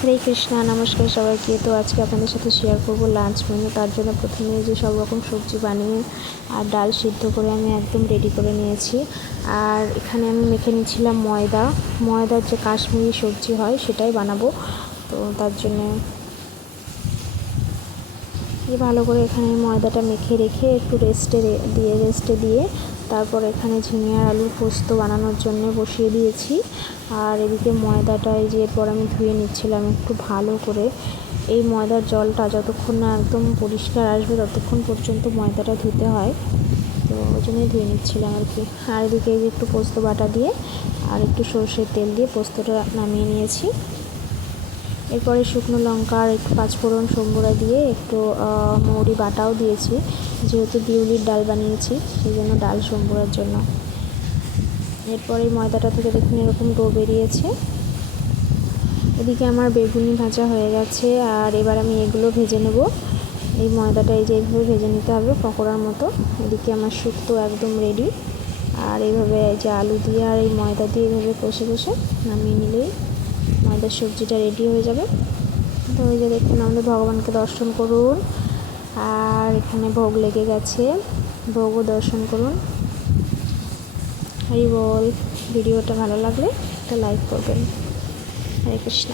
হরে কৃষ্ণা, নমস্কার সবাইকে। তো আজকে আপনাদের সাথে শেয়ার করব লাঞ্চ মেনু। তার জন্য প্রথমে যে সব রকম সবজি বানিয়ে আর ডাল সিদ্ধ করে আমি একদম রেডি করে নিয়েছি। আর এখানে আমি মেখে নিয়েছিলাম ময়দার যে কাশ্মীরি সবজি হয় সেটাই বানাবো। তো তার জন্য ভালো করে এখানে ময়দাটা মেখে রেখে একটু রেস্টে দিয়ে তারপর এখানে ঝিঙে আর আলুর পোস্ত বানানোর জন্য বসিয়ে দিয়েছি। আর এদিকে ময়দাটা যে এরপর আমি ধুয়ে নিচ্ছিলাম একটু ভালো করে। এই ময়দার জলটা যতক্ষণ না একদম পরিষ্কার আসবে ততক্ষণ পর্যন্ত ময়দাটা ধুতে হয়। তো ওই জন্যই ধুয়ে নিচ্ছিলাম আর কি। আর এদিকে একটু পোস্ত বাটা দিয়ে আর একটু সরষের তেল দিয়ে পোস্তটা নামিয়ে নিয়েছি। এরপরে শুকনো লঙ্কা আর একটু পাঁচফোড়ন সম্বরা দিয়ে একটু মৌরি বাটাও দিয়েছি, যেহেতু বিউলির ডাল বানিয়েছি সেই জন্য ডাল সম্বরার জন্য। এরপরে ময়দাটা থেকে দেখুন এরকম ডো বেরিয়েছে। এদিকে আমার বেগুনি ভাজা হয়ে গেছে। আর এবার আমি এগুলো ভেজে নেব। এই ময়দাটা এই যে এইভাবে ভেজে নিতে হবে পকোড়ার মতো। এদিকে আমার শুক্তো একদম রেডি। আর এইভাবে এই যে আলু দিয়ে আর এই ময়দা দিয়ে এইভাবে কষে নামিয়ে নিলেই ময়দার সবজিটা রেডি হয়ে যাবে। তো ওই যে দেখুন আমাদের ভগবানকে দর্শন করুন। আর এখানে ভোগ লেগে গেছে, ভোগও দর্শন করুন। হরি বল। ভিডিওটা ভালো লাগলে একটা লাইক করবেন। হরে কৃষ্ণ।